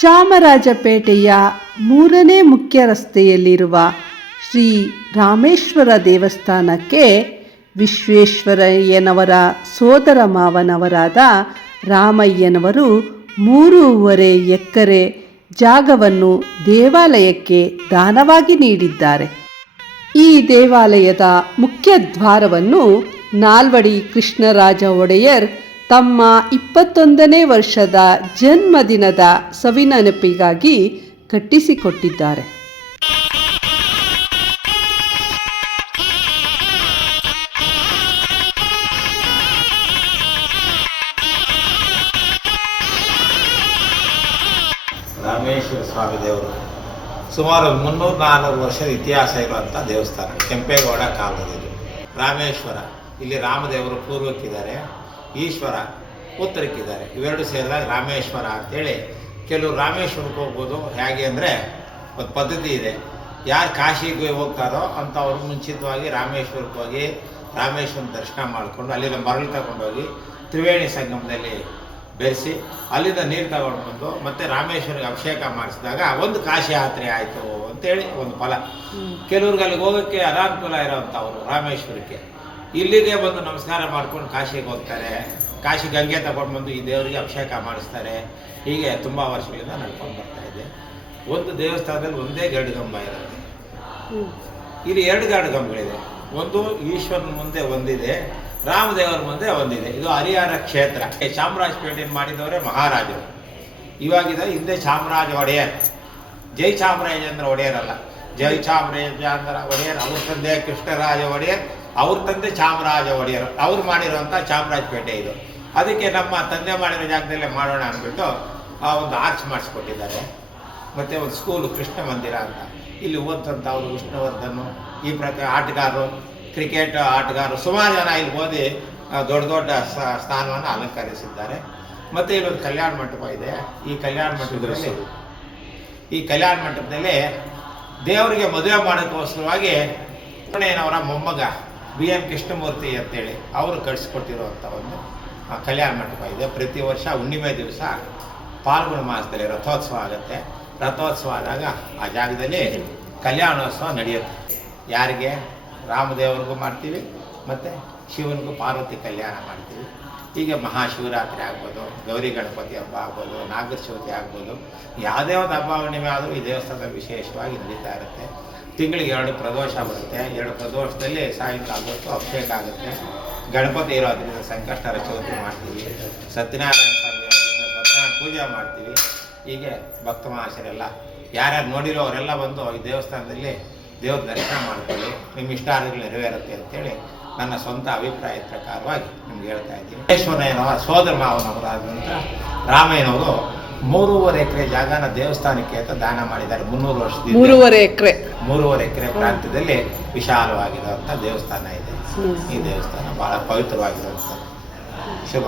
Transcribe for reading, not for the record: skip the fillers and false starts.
ಚಾಮರಾಜಪೇಟೆಯ 3ನೇ ಮುಖ್ಯ ರಸ್ತೆಯಲ್ಲಿರುವ ಶ್ರೀ ರಾಮೇಶ್ವರ ದೇವಸ್ಥಾನಕ್ಕೆ ವಿಶ್ವೇಶ್ವರಯ್ಯನವರ ಸೋದರ ಮಾವನವರಾದ ರಾಮಯ್ಯನವರು 3.5 ಎಕರೆ ಜಾಗವನ್ನು ದೇವಾಲಯಕ್ಕೆ ದಾನವಾಗಿ ನೀಡಿದ್ದಾರೆ. ಈ ದೇವಾಲಯದ ಮುಖ್ಯ ದ್ವಾರವನ್ನು ನಾಲ್ವಡಿ ಕೃಷ್ಣರಾಜ ಒಡೆಯರ್ ತಮ್ಮ 21ನೇ ವರ್ಷದ ಜನ್ಮದಿನದ ಸವಿನೆನಪಿಗಾಗಿ ಕಟ್ಟಿಸಿಕೊಟ್ಟಿದ್ದಾರೆ. ರಾಮೇಶ್ವರ ಸ್ವಾಮಿ ದೇವರು ಸುಮಾರು 300-400 ವರ್ಷದ ಇತಿಹಾಸ ಇರುವಂಥ ದೇವಸ್ಥಾನ. ಕೆಂಪೇಗೌಡ ಕಾಲದಲ್ಲಿ ರಾಮೇಶ್ವರ, ಇಲ್ಲಿ ರಾಮದೇವರು ಪೂರ್ವಕ್ಕಿದ್ದಾರೆ, ಈಶ್ವರ ಉತ್ತರಕ್ಕಿದ್ದಾರೆ. ಇವೆರಡು ಸೇರಿದಾಗ ರಾಮೇಶ್ವರ ಅಂತೇಳಿ. ಕೆಲವರು ರಾಮೇಶ್ವರಕ್ಕೆ ಹೋಗ್ಬೋದು. ಹೇಗೆ ಅಂದರೆ ಒಂದು ಪದ್ಧತಿ ಇದೆ. ಯಾರು ಕಾಶಿಗೆ ಹೋಗ್ತಾರೋ ಅಂಥವ್ರು ಮುಂಚಿತವಾಗಿ ರಾಮೇಶ್ವರಕ್ಕೆ ಹೋಗಿ ರಾಮೇಶ್ವರನ ದರ್ಶನ ಮಾಡಿಕೊಂಡು ಅಲ್ಲಿಂದ ಮರಳು ತಗೊಂಡೋಗಿ ತ್ರಿವೇಣಿ ಸಂಗಮದಲ್ಲಿ ಬೆರೆಸಿ ಅಲ್ಲಿಂದ ನೀರು ತಗೊಂಡು ಬಂದು ಮತ್ತೆ ರಾಮೇಶ್ವರಿಗೆ ಅಭಿಷೇಕ ಮಾಡಿಸಿದಾಗ ಒಂದು ಕಾಶಿ ಯಾತ್ರೆ ಆಯಿತು ಅಂತೇಳಿ ಒಂದು ಫಲ. ಕೆಲವ್ರಿಗೆ ಅಲ್ಲಿಗೆ ಹೋಗೋಕ್ಕೆ ಅನಾನುಕೂಲ ಇರೋವಂಥವ್ರು ರಾಮೇಶ್ವರಕ್ಕೆ ಇಲ್ಲಿಗೆ ಬಂದು ನಮಸ್ಕಾರ ಮಾಡ್ಕೊಂಡು ಕಾಶಿಗೆ ಹೋಗ್ತಾರೆ. ಕಾಶಿ ಗಂಗೆ ತಗೊಂಡು ಬಂದು ಈ ದೇವರಿಗೆ ಅಭಿಷೇಕ ಮಾಡಿಸ್ತಾರೆ. ಹೀಗೆ ತುಂಬ ವರ್ಷಗಳಿಂದ ನಡ್ಕೊಂಡು ಬರ್ತಾ ಇದೆ. ಒಂದು ದೇವಸ್ಥಾನದಲ್ಲಿ ಒಂದೇ ಗರುಡಗಂಬ ಇರುತ್ತೆ. ಇಲ್ಲಿ 2 ಗರುಡಗಂಬಗಳಿದೆ. ಒಂದು ಈಶ್ವರನ ಮುಂದೆ ಒಂದಿದೆ, ರಾಮದೇವರ ಮುಂದೆ ಒಂದಿದೆ. ಇದು ಹರಿಹರ ಕ್ಷೇತ್ರ. ಚಾಮರಾಜಪೇಟೆಯನ್ನು ಮಾಡಿದವರೇ ಮಹಾರಾಜರು. ಇವಾಗಿದೆ. ಹಿಂದೆ ಚಾಮರಾಜ ಒಡೆಯರ್, ಜೈ ಚಾಮರಾಜೇಂದ್ರ ಒಡೆಯರ್ ಅಲ್ಲ, ಜೈ ಚಾಮರಾಜೇಂದ್ರ ಒಡೆಯರ್ ಅವ್ರ ತಂದೆ ಕೃಷ್ಣರಾಜ ಒಡೆಯರ್, ಅವ್ರ ತಂದೆ ಚಾಮರಾಜ ಒಡೆಯರ್, ಅವ್ರು ಮಾಡಿರುವಂಥ ಚಾಮರಾಜಪೇಟೆ ಇದು. ಅದಕ್ಕೆ ನಮ್ಮ ತಂದೆ ಮಾಡಿರೋ ಜಾಗದಲ್ಲೇ ಮಾಡೋಣ ಅಂದ್ಬಿಟ್ಟು ಒಂದು ಆರ್ಚ್ ಮಾಡಿಸ್ಕೊಟ್ಟಿದ್ದಾರೆ. ಮತ್ತು ಒಂದು ಸ್ಕೂಲು ಕೃಷ್ಣ ಮಂದಿರ ಅಂತ. ಇಲ್ಲಿ ಓದಂಥವ್ರು ವಿಷ್ಣುವರ್ಧನ್, ಈ ಪ್ರಕಾರ ಆಟಗಾರರು, ಕ್ರಿಕೆಟ್ ಆಟಗಾರರು ಸುಮಾರು ಜನ ಇಲ್ಲಿ ಓದಿ ದೊಡ್ಡ ದೊಡ್ಡ ಸ್ಥಾನವನ್ನು ಅಲಂಕರಿಸಿದ್ದಾರೆ. ಮತ್ತು ಇಲ್ಲೊಂದು ಕಲ್ಯಾಣ ಮಂಟಪ ಇದೆ. ಈ ಕಲ್ಯಾಣ ಮಂಟಪದಲ್ಲಿ ದೇವರಿಗೆ ಮದುವೆ ಮಾಡೋಕ್ಕೋಸ್ಕರವಾಗಿ ಪುಣೆಯವರ ಮೊಮ್ಮಗ BM ಕೃಷ್ಣಮೂರ್ತಿ ಅಂತೇಳಿ ಅವರು ಕಟ್ಟಿಸ್ಕೊಟ್ಟಿರುವಂಥ ಒಂದು ಕಲ್ಯಾಣ ಮಂಟಪ ಇದೆ. ಪ್ರತಿ ವರ್ಷ ಹುಣ್ಣಿಮೆ ದಿವಸ ಫಾಲ್ಗುಣ ಮಾಸದಲ್ಲಿ ರಥೋತ್ಸವ ಆಗುತ್ತೆ. ರಥೋತ್ಸವ ಆದಾಗ ಆ ಜಾಗದಲ್ಲಿ ಕಲ್ಯಾಣೋತ್ಸವ ನಡೆಯುತ್ತೆ. ಯಾರಿಗೆ? ರಾಮದೇವರಿಗೂ ಮಾಡ್ತೀವಿ, ಮತ್ತು ಶಿವನಿಗೂ ಪಾರ್ವತಿ ಕಲ್ಯಾಣ ಮಾಡ್ತೀವಿ. ಹೀಗೆ ಮಹಾಶಿವರಾತ್ರಿ ಆಗ್ಬೋದು, ಗೌರಿ ಗಣಪತಿ ಹಬ್ಬ ಆಗ್ಬೋದು, ನಾಗರ ಚೌತಿ ಆಗ್ಬೋದು, ಯಾವುದೇ ಒಂದು ಹಬ್ಬ ಹುಣ್ಣಿಮೆ ಆದರೂ ಈ ದೇವಸ್ಥಾನದ ವಿಶೇಷವಾಗಿ ನಡೀತಾ ಇರುತ್ತೆ. ತಿಂಗಳಿಗೆ 2 ಪ್ರದೋಷ ಬರುತ್ತೆ. 2 ಪ್ರದೋಷದಲ್ಲಿ ಸಾಯಂಕಾಲ ಹೊತ್ತು ಅಭಿಷೇಕ ಆಗುತ್ತೆ. ಗಣಪತಿ ಇರೋದ್ರಿಂದ ಸಂಕಷ್ಟರ ಚೌತಿ ಮಾಡ್ತೀವಿ. ಸತ್ಯನಾರಾಯಣ ಸತ್ಯನಾರಾಯಣ ಪೂಜೆ ಮಾಡ್ತೀವಿ. ಹೀಗೆ ಭಕ್ತ ಮಹಾಶಯರೆಲ್ಲ ಯಾರ್ಯಾರು ನೋಡಿರೋ ಅವರೆಲ್ಲ ಬಂದು ಈ ದೇವಸ್ಥಾನದಲ್ಲಿ ದೇವ್ರ ದರ್ಶನ ಮಾಡ್ಕೊಳ್ಳಿ, ನಿಮ್ಮ ಇಷ್ಟಾರ್ಥಗಳು ನೆರವೇರುತ್ತೆ ಅಂತೇಳಿ ನನ್ನ ಸ್ವಂತ ಅಭಿಪ್ರಾಯದ ಪ್ರಕಾರವಾಗಿ ನಿಮ್ಗೆ ಹೇಳ್ತಾ ಇದ್ದೀನಿ. ಈಶ್ವರಯ್ಯನವರ ಸೋದರ ಮಾವನವರಾದಂಥ ರಾಮಯ್ಯನವರು 3.5 ಎಕರೆ ಜಾಗನ ದೇವಸ್ಥಾನಕ್ಕೆ ಅಂತ ದಾನ ಮಾಡಿದ್ದಾರೆ. 300 ವರ್ಷದಿಂದ 3.5 ಎಕರೆ ಪ್ರಾಂತ್ಯದಲ್ಲಿ ವಿಶಾಲವಾಗಿರುವಂಥ ದೇವಸ್ಥಾನ ಇದೆ. ಈ ದೇವಸ್ಥಾನ ಬಹಳ ಪವಿತ್ರವಾಗಿರುವಂಥ ಶುಭ.